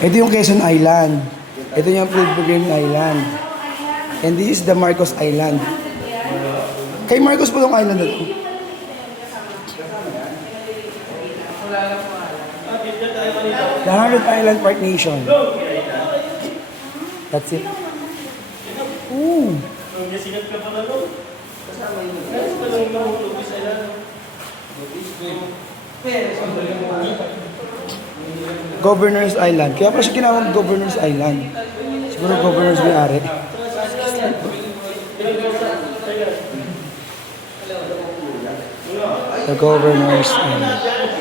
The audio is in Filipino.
Ito yung Quezon Island. Ito yung Pilgrim Island. And this is the Marcos Island. Kay Marcos po yung island na ito. The 100th Island Park Nation. That's it. Ooh. Governor's Island. Kaya pa siya ginawang Governor's Island. Siguro Governor's may-ari. The Governor's Island.